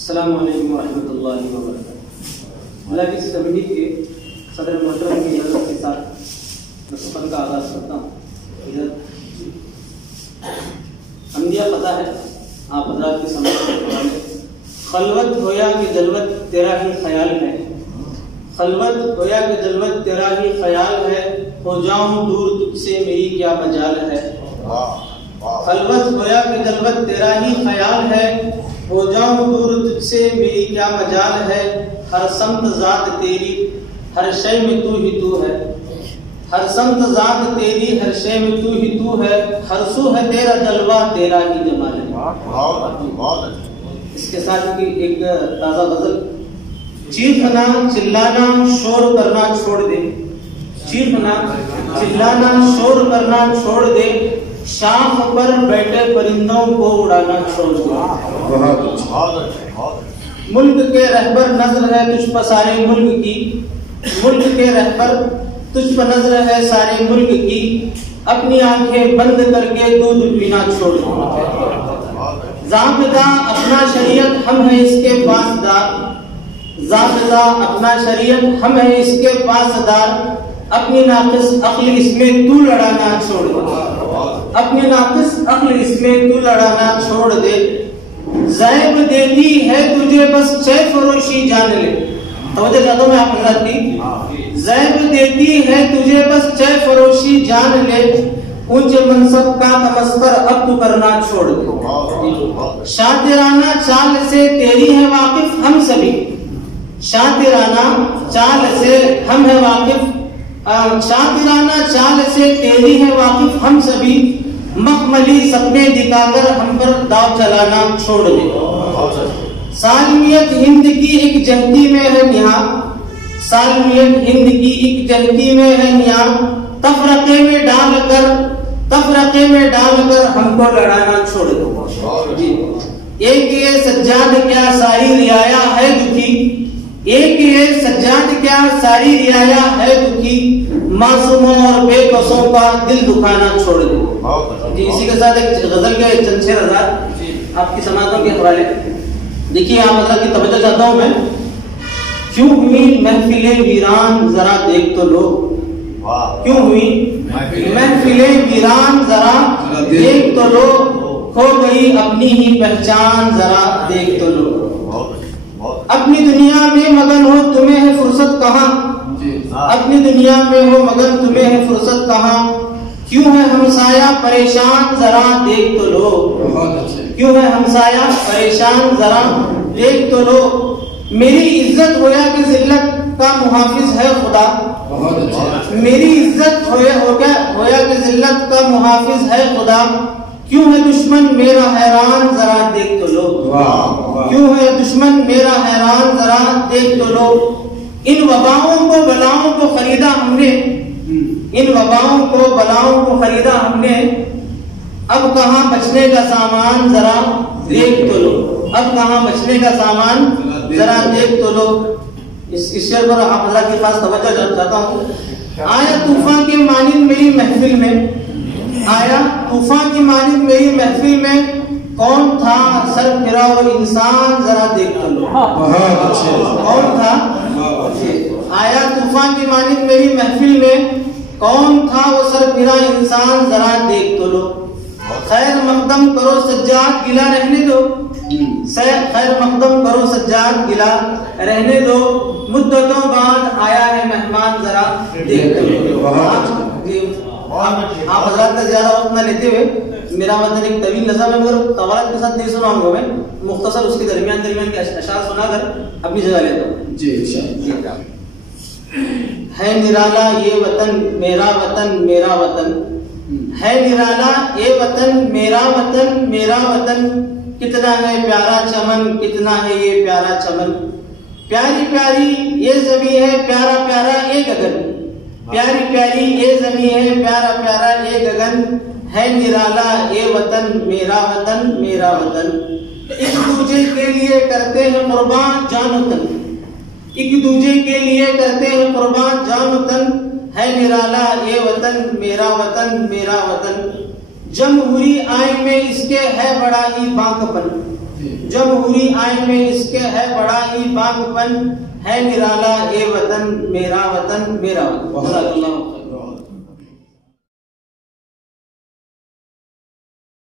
السلام علیکم ورحمۃ اللہ وبرکاتہ۔ اللہ کی کمیٹی کے صدر محترم کی اجازت کے ساتھ میں سفر کا آغاز کرتا ہوں۔ انبیاء پتہ ہے آپ حضرات کے سامنے خلوت ہویا کہ جلوت تیرا ہی خیال ہے، خلوت ہویا کہ جلوت تیرا ہی خیال ہے، ہو جاؤں دور تجھ سے میری کیا مجال ہے۔ خلوت ہویا کہ جلوت تیرا ہی خیال ہے، ہو جاؤں دور تجھ سے میری کیا مجال ہے۔ ہر سمت ذات تیری ہر شے میں تو ہی تو ہے، ہر سمت ذات تیری ہر شے میں تو ہی تو ہے، ہر سو ہے تیرا جلوہ تیرا ہی جمال ہے۔ اس کے ساتھ ایک تازہ غزل، چیخنا چلانا شور کرنا چھوڑ دے، چیخنا چلانا شور کرنا چھوڑ دے، شاخ پر بیٹھے پرندوں کو اڑانا چھوڑ دے۔ ملک کے رہبر نظر ہے تجھ پر سارے ملک کی، ملک کے رہبر تجھ پر نظر ہے سارے ملک کی، اپنی آنکھیں بند کر کے دودھ پینا چھوڑ دے۔ ضابطہ اپنا شریعت ہم ہے اس کے پاسدار، ضابطہ اپنا شریعت ہم ہے اس کے پاسدار، اپنی ناقص عقل اس میں تو لڑانا چھوڑ دے، اپنی ناقص عقل اس میں تو لڑانا چھوڑ دے۔ زیب دیتی ہے تجھے بس چہ فروشی جان لے، توجہ چاہتا ہوں میں آپ حضرات کی، زیب دیتی ہے تجھے بس چہ فروشی جان لے، اونچے منصب کا تمسخر اب تو کرنا چھوڑ دے۔ شاطرانہ چال سے تیری ہے واقف ہم سبھی، شاطرانہ چال سے ہم ہے واقف، شاطرانہ چال سے تیری ہے واقف ہم سبھی، مخملی سپنے دکھا کر ہم پر داؤ چلانا چھوڑ دے۔ سالمیت ہند کی ایک جہتی میں ہے نہاں، سالمیت ہند کی ایک جہتی میں ہے نہاں، تفرقے میں ڈال کر ہم کو لڑانا چھوڑ دو۔ ایک یہ سجاد کیا ساری رعایا ہے دکھی، ایک یہ سجاد کیا ساری رعایا ہے دکھی، معصوموں اور بے بسوں کا دل دکھانا چھوڑ دو۔ جی اسی کے ساتھ ایک غزل کے چند شعر حضرات آپ کی سماعتوں کے حوالے۔ دیکھیے آپ حضرات کی توجہ چاہتا ہوں میں، کیوں ہوئی محفلیں ویران ذرا دیکھ تو لو، کیوں ہوئی محفلیں ویران ذرا دیکھ تو لو، کھو گئی اپنی ہی پہچان ذرا دیکھ تو لو۔ اپنی دنیا میں مگن ہو تمہیں ہے فرصت کہاں، اپنی دنیا میں ہو مگن تمہیں ہے فرصت کہاں، کیوں ہے ہمسایہ پریشان ذرا دیکھ تو لو، کیوں ہے ہمسایہ پریشان ذرا دیکھ تو لو۔ میری عزت ہویا کہ ذلت کا محافظ ہے خدا، میری عزت ہویا کہ ذلت کا محافظ ہے خدا، کیوں ہے دشمن میرا حیران ذرا دیکھ تو لو، کیوں ہے دشمن میرا حیران ذرا دیکھ تو لو۔ ان وباؤں کو بلاؤں کو خریدا ہم نے، ان وباؤں کو بلاؤں کو خریدا ہم نے، اب کہاں بچنے کا سامان ذرا دیکھ تو لو، اب کہاں بچنے کا سامان ذرا دیکھ تو لو۔ اس شعر پر آپ حضرات کی خاص توجہ چاہتا ہوں۔ آیا طوفان کی مانند میری محفل میں، آیا طوفان کی مانند میری محفل میں، کون تھا سر پھرا وہ انسان ذرا دیکھ تو لو، کون تھا آیا طوفان کی مانند میری محفل میں، کون تھا وہ سر پھرا انسان ذرا دیکھ تو لو۔ خیر مقدم کرو سجاد گلا رہنے دو، خیر مقدم کرو سجاد گلا رہنے دو، مدتوں بعد آیا ہے مہمان ذرا دیکھ تو لو۔ آپ حضرات کا زیادہ وقت نہ لیتے ہوئے، میرا وطن ایک طویل نظم ہے مگر قواعد کے ساتھ نہیں سناؤں گا میں، مختصر اس کے درمیان کے اشعار سنا کر اپنی جگہ لیتا ہوں۔ جی ہے نرالا یہ وطن میرا وطن میرا وطن، ہے نرالا یہ وطن میرا وطن میرا وطن، کتنا ہے پیارا چمن کتنا ہے یہ پیارا چمن، پیاری پیاری یہ زمین ہے پیارا پیارا یہ گگن، پیاری پیاری یہ زمین ہے پیارا پیارا یہ گگن، ہے نرالا یہ وطن میرا وطن میرا وطن، ایک دوسرے کے لیے کرتے ہیں قربان جان و تن، ایک دوسرے کے لیے کرتے ہیں قربان جان و تن، ہے نرالا یہ وطن میرا وطن میرا وطن، جمہوری آئین میں اس کے ہے بڑا ہی باغپن، جمہوری آئین میں اس کے ہے بڑا ہی باغپن، ہے نرالا اے وطن میرا وطن میرا وطن۔